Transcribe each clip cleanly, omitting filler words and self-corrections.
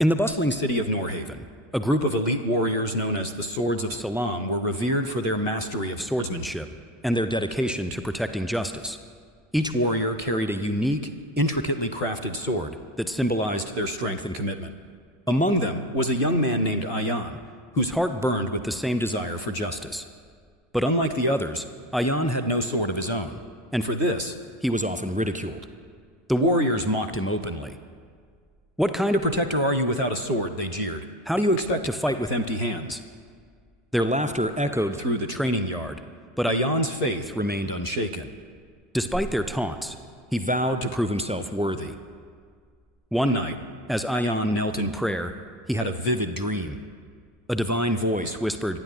In the bustling city of Noorhaven, a group of elite warriors known as the Swords of Salam were revered for their mastery of swordsmanship and their dedication to protecting justice. Each warrior carried a unique, intricately crafted sword that symbolized their strength and commitment. Among them was a young man named Ayan, whose heart burned with the same desire for justice. But unlike the others, Ayan had no sword of his own, and for this, he was often ridiculed. The warriors mocked him openly. "What kind of protector are you without a sword?" they jeered. "How do you expect to fight with empty hands?" Their laughter echoed through the training yard, but Ayan's faith remained unshaken. Despite their taunts, he vowed to prove himself worthy. One night, as Ayan knelt in prayer, he had a vivid dream. A divine voice whispered,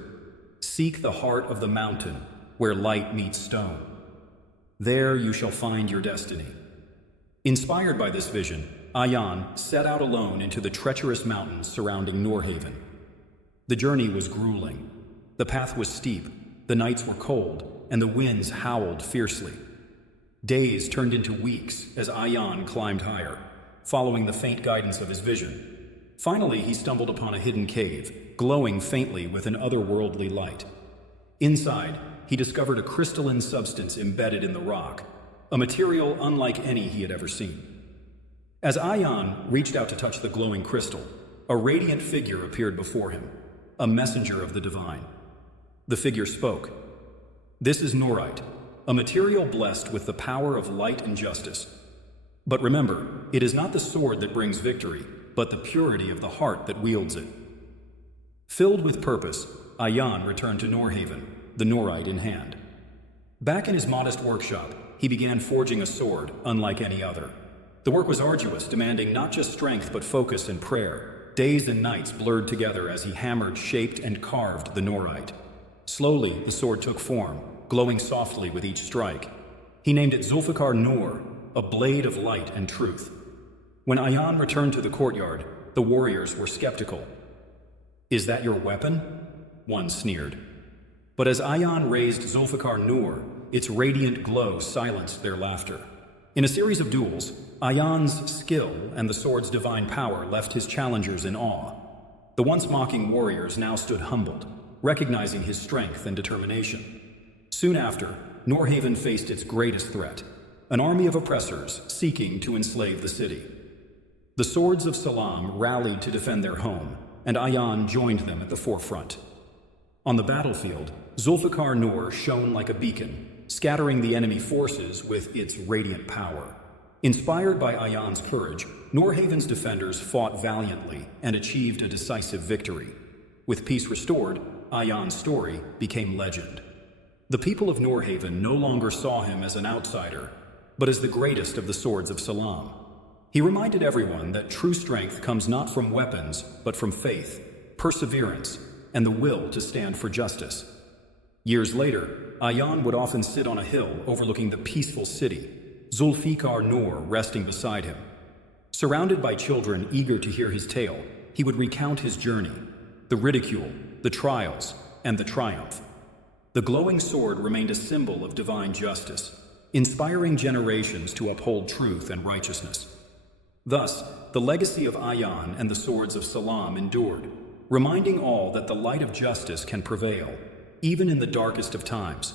"Seek the heart of the mountain, where light meets stone. There you shall find your destiny." Inspired by this vision, Ayan set out alone into the treacherous mountains surrounding Noorhaven. The journey was grueling. The path was steep, the nights were cold, and the winds howled fiercely. Days turned into weeks as Ayan climbed higher, following the faint guidance of his vision. Finally, he stumbled upon a hidden cave, glowing faintly with an otherworldly light. Inside, he discovered a crystalline substance embedded in the rock, a material unlike any he had ever seen. As Ayan reached out to touch the glowing crystal, a radiant figure appeared before him, a messenger of the divine. The figure spoke. "This is Noorite, a material blessed with the power of light and justice. But remember, it is not the sword that brings victory, but the purity of the heart that wields it." Filled with purpose, Ayan returned to Noorhaven, the Noorite in hand. Back in his modest workshop, he began forging a sword unlike any other. The work was arduous, demanding not just strength but focus and prayer. Days and nights blurred together as he hammered, shaped, and carved the Noorite. Slowly, the sword took form, glowing softly with each strike. He named it Zulfikar Noor, a blade of light and truth. When Ayan returned to the courtyard, the warriors were skeptical. "Is that your weapon?" one sneered. But as Ayan raised Zulfikar Noor, its radiant glow silenced their laughter. In a series of duels, Ayan's skill and the sword's divine power left his challengers in awe. The once mocking warriors now stood humbled, recognizing his strength and determination. Soon after, Noorhaven faced its greatest threat, an army of oppressors seeking to enslave the city. The Swords of Salam rallied to defend their home, and Ayan joined them at the forefront. On the battlefield, Zulfikar Noor shone like a beacon, scattering the enemy forces with its radiant power. Inspired by Ayan's courage, Noorhaven's defenders fought valiantly and achieved a decisive victory. With peace restored, Ayan's story became legend. The people of Noorhaven no longer saw him as an outsider, but as the greatest of the Swords of Salam. He reminded everyone that true strength comes not from weapons, but from faith, perseverance, and the will to stand for justice. Years later, Ayan would often sit on a hill overlooking the peaceful city, Zulfikar Noor resting beside him. Surrounded by children eager to hear his tale, he would recount his journey, the ridicule, the trials, and the triumph. The glowing sword remained a symbol of divine justice, inspiring generations to uphold truth and righteousness. Thus, the legacy of Ayan and the Swords of Salam endured, reminding all that the light of justice can prevail, even in the darkest of times.